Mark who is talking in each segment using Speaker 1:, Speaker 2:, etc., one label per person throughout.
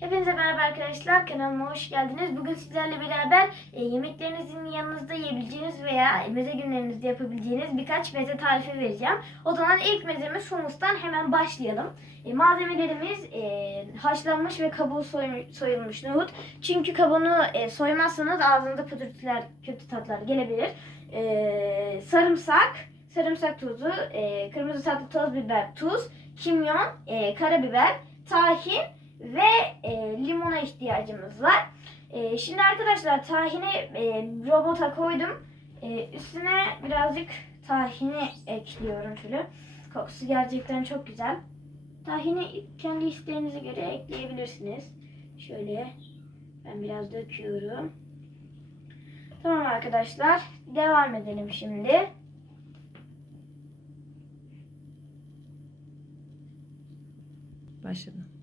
Speaker 1: Hepinize merhaba arkadaşlar. Kanalıma hoş geldiniz. Bugün sizlerle beraber e, yemeklerinizin yanınızda yiyebileceğiniz veya meze günlerinizde yapabileceğiniz birkaç meze tarifi vereceğim. O zaman ilk mezemiz humustan hemen başlayalım. E, malzemelerimiz e, haşlanmış ve kabuğu soy- soyulmuş nohut. Çünkü kabuğunu e, soymazsanız ağzınızda pütürtüler, kötü tatlar gelebilir. E, sarımsak, sarımsak tozu, e, kırmızı tatlı toz biber, tuz, kimyon, e, karabiber, tahin ve e, limona ihtiyacımız var. E, şimdi arkadaşlar tahini e, robota koydum. E, üstüne birazcık tahini ekliyorum şöyle. Kokusu gerçekten çok güzel. Tahini kendi isteğinize göre ekleyebilirsiniz. Şöyle ben biraz döküyorum. Tamam arkadaşlar devam edelim şimdi.
Speaker 2: Başladı.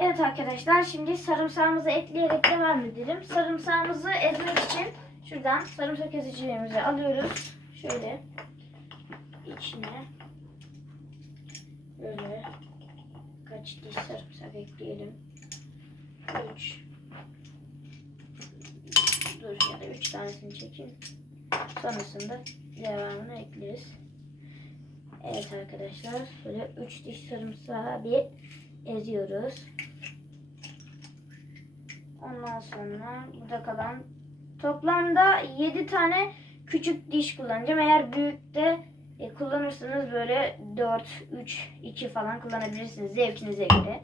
Speaker 1: Evet arkadaşlar şimdi sarımsağımızı ekleyerek devam edelim. Sarımsağımızı ezmek için şuradan sarımsak ezicilerimizi alıyoruz. Şöyle içine böyle kaç diş sarımsak ekleyelim. 3 Dur ya da 3 tanesini çekeyim. Sonrasında devamını ekleriz. Evet arkadaşlar şöyle 3 diş sarımsağı bir eziyoruz. Ondan sonra burada kalan toplamda 7 tane küçük diş kullanacağım. Eğer büyük de e, kullanırsanız böyle 4, 3, 2 falan kullanabilirsiniz zevkinize göre.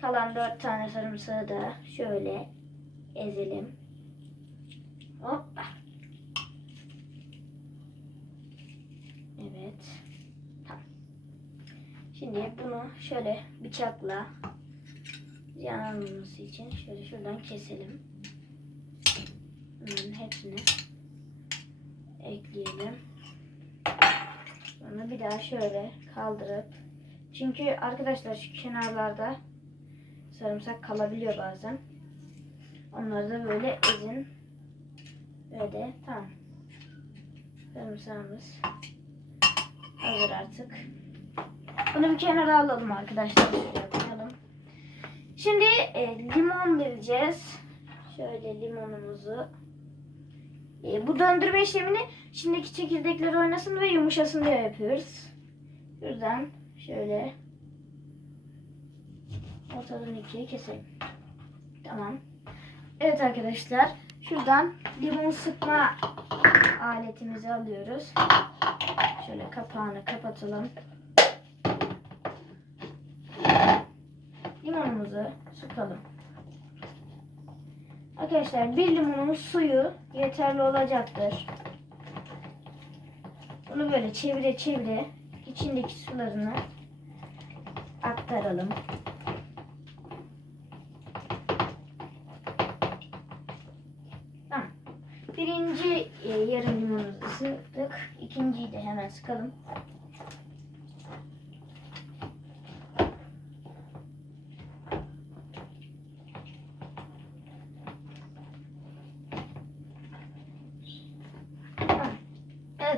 Speaker 1: Kalan 4 tane sarımsağı da şöyle ezelim. Hoppa. Evet. Tamam. Şimdi bunu şöyle bıçakla yanılmaması için şöyle şuradan keselim. Bunların hepsini ekleyelim. Sonra bir daha şöyle kaldırıp çünkü arkadaşlar şu kenarlarda sarımsak kalabiliyor bazen. Onları da böyle ezin. Böyle tamam. Sarımsağımız hazır artık. Bunu bir kenara alalım arkadaşlar. Şimdi e, limon vereceğiz. Şöyle limonumuzu. E, bu döndürme işlemini şimdiki çekirdekler oynasın ve yumuşasın diye yapıyoruz. Şuradan şöyle ortadan ikiye keselim. Tamam. Evet arkadaşlar. Şuradan limon sıkma aletimizi alıyoruz. Şöyle kapağını kapatalım. Limonumuzu sıkalım. Arkadaşlar bir limonun suyu yeterli olacaktır. Bunu böyle çevire çevire içindeki sularını aktaralım. Tamam. Birinci e, yarım limonumuzu sıktık. İkinciyi de hemen sıkalım.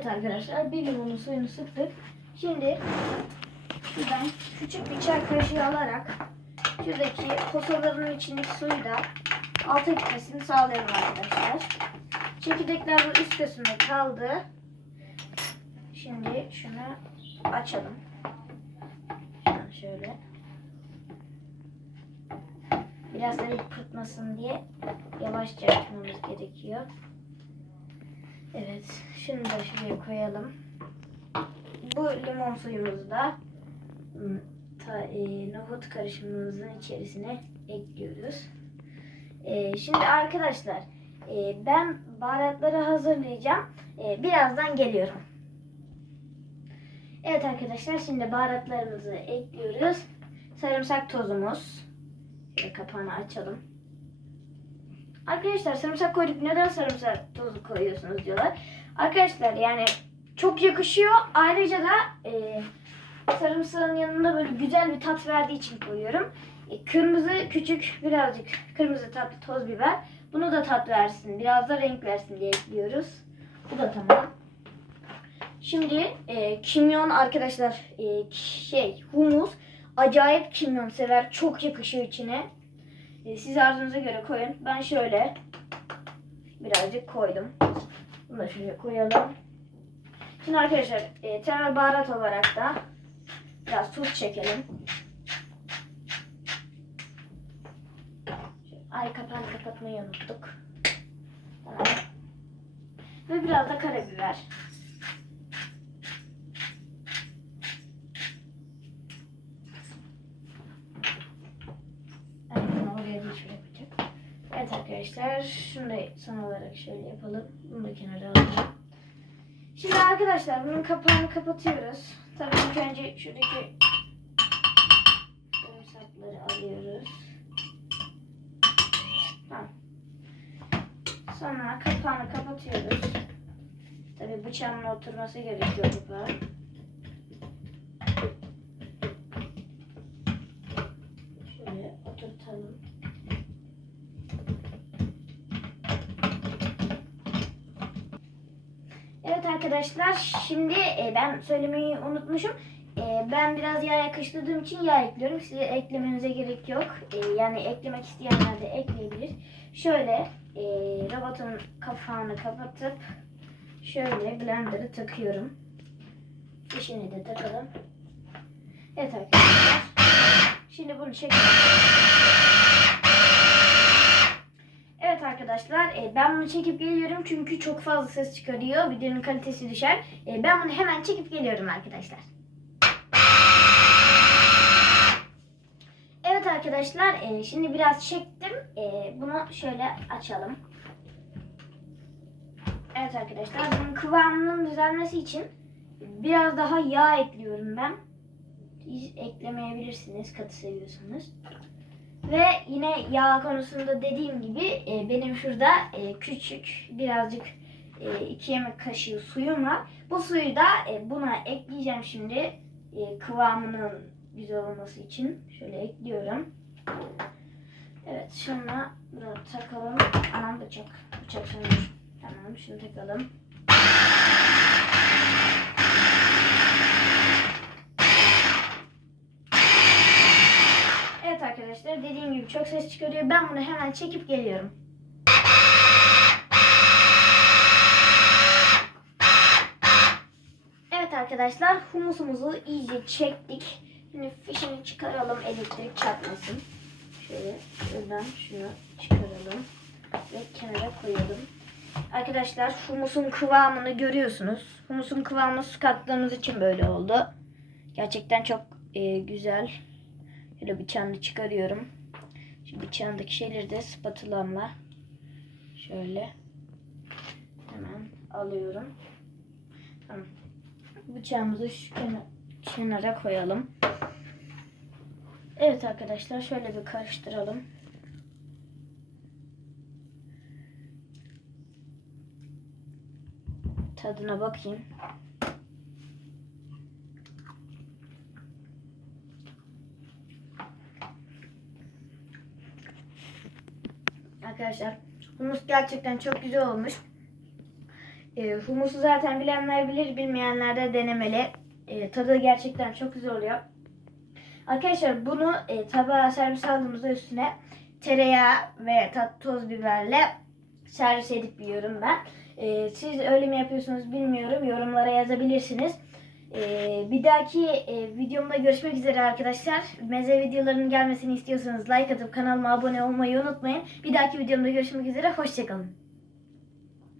Speaker 1: Evet arkadaşlar bir limonun suyunu sıktık. Şimdi şuradan küçük bir çay kaşığı alarak şuradaki posaların içindeki suyu da alta gitmesini sağlayalım arkadaşlar. Çekirdekler bu üst kısımda kaldı. Şimdi şunu açalım. Şuradan şöyle. Biraz da pırtmasın diye yavaşça açmamız gerekiyor. Evet, şunu da şuraya koyalım. Bu limon suyumuzu da ta, e, nohut karışımımızın içerisine ekliyoruz. E, şimdi arkadaşlar, e, ben baharatları hazırlayacağım. E, birazdan geliyorum. Evet arkadaşlar, şimdi baharatlarımızı ekliyoruz. Sarımsak tozumuz. Şöyle kapağını açalım. Arkadaşlar sarımsak koyduk. Neden sarımsak tozu koyuyorsunuz diyorlar. Arkadaşlar yani çok yakışıyor. Ayrıca da e, sarımsağın yanında böyle güzel bir tat verdiği için koyuyorum. E, kırmızı küçük birazcık kırmızı tatlı toz biber. Bunu da tat versin. Biraz da renk versin diye ekliyoruz. Bu da tamam. Şimdi e, kimyon arkadaşlar e, şey humus acayip kimyon sever. Çok yakışıyor içine. E, siz arzunuza göre koyun. Ben şöyle birazcık koydum. Bunu da şöyle koyalım. Şimdi arkadaşlar e, temel baharat olarak da biraz tuz çekelim. Ay kapağını kapatmayı unuttuk. Tamam. Ve biraz da karabiber. Evet, bunu oraya da şöyle yapacak. Evet arkadaşlar, şunu da son olarak şöyle yapalım. Bunu da kenara alalım. Şimdi arkadaşlar bunun kapağını kapatıyoruz. Tabii ilk önce şuradaki sapları alıyoruz. Tamam. Sonra kapağını kapatıyoruz. Tabii bıçağın oturması gerekiyor kapağa. Arkadaşlar şimdi e, ben söylemeyi unutmuşum. E, ben biraz yağ yakıştırdığım için yağ ekliyorum. Size eklemenize gerek yok. E, yani eklemek isteyenler de ekleyebilir. Şöyle e, robotun kapağını kapatıp şöyle blender'ı takıyorum. Fişini de takalım. Evet arkadaşlar. Şimdi bunu çekelim. Arkadaşlar e, ben bunu çekip geliyorum çünkü çok fazla ses çıkarıyor. Videonun kalitesi düşer. E, ben bunu hemen çekip geliyorum arkadaşlar. Evet arkadaşlar e, şimdi biraz çektim. E, bunu şöyle açalım. Evet arkadaşlar bunun kıvamının düzelmesi için biraz daha yağ ekliyorum ben. Siz eklemeyebilirsiniz katı seviyorsanız. Ve yine yağ konusunda dediğim gibi e, benim şurada e, küçük birazcık e, iki yemek kaşığı suyum var. Bu suyu da e, buna ekleyeceğim şimdi e, kıvamının güzel olması için. Şöyle ekliyorum. Evet şunu burada takalım. Anam bıçak. Bıçak sanır. Tamam şunu takalım. Evet arkadaşlar dediğim gibi çok ses çıkarıyor. Ben bunu hemen çekip geliyorum. Evet arkadaşlar humusumuzu iyice çektik. Şimdi fişini çıkaralım elektrik çarpmasın. Şöyle şuradan şunu çıkaralım ve kenara koyalım. Arkadaşlar humusun kıvamını görüyorsunuz. Humusun kıvamını su kattığımız için böyle oldu. Gerçekten çok e, güzel. Şöyle bıçağını çıkarıyorum. Şimdi bıçağındaki şeyleri de spatulamla şöyle hemen alıyorum. Bıçağımızı şu kenar, kenara koyalım. Evet arkadaşlar şöyle bir karıştıralım. Tadına bakayım. Arkadaşlar humus gerçekten çok güzel olmuş. E, humusu zaten bilenler bilir, bilmeyenler de denemeli. E, tadı gerçekten çok güzel oluyor. Arkadaşlar bunu e, tabağa servis aldığımızda üstüne tereyağı ve tat toz biberle servis edip yiyorum ben. E, siz öyle mi yapıyorsunuz bilmiyorum. Yorumlara yazabilirsiniz. E, bir dahaki e, videomda görüşmek üzere arkadaşlar. Meze videolarının gelmesini istiyorsanız like atıp kanalıma abone olmayı unutmayın. Bir dahaki videomda görüşmek üzere. Hoşçakalın.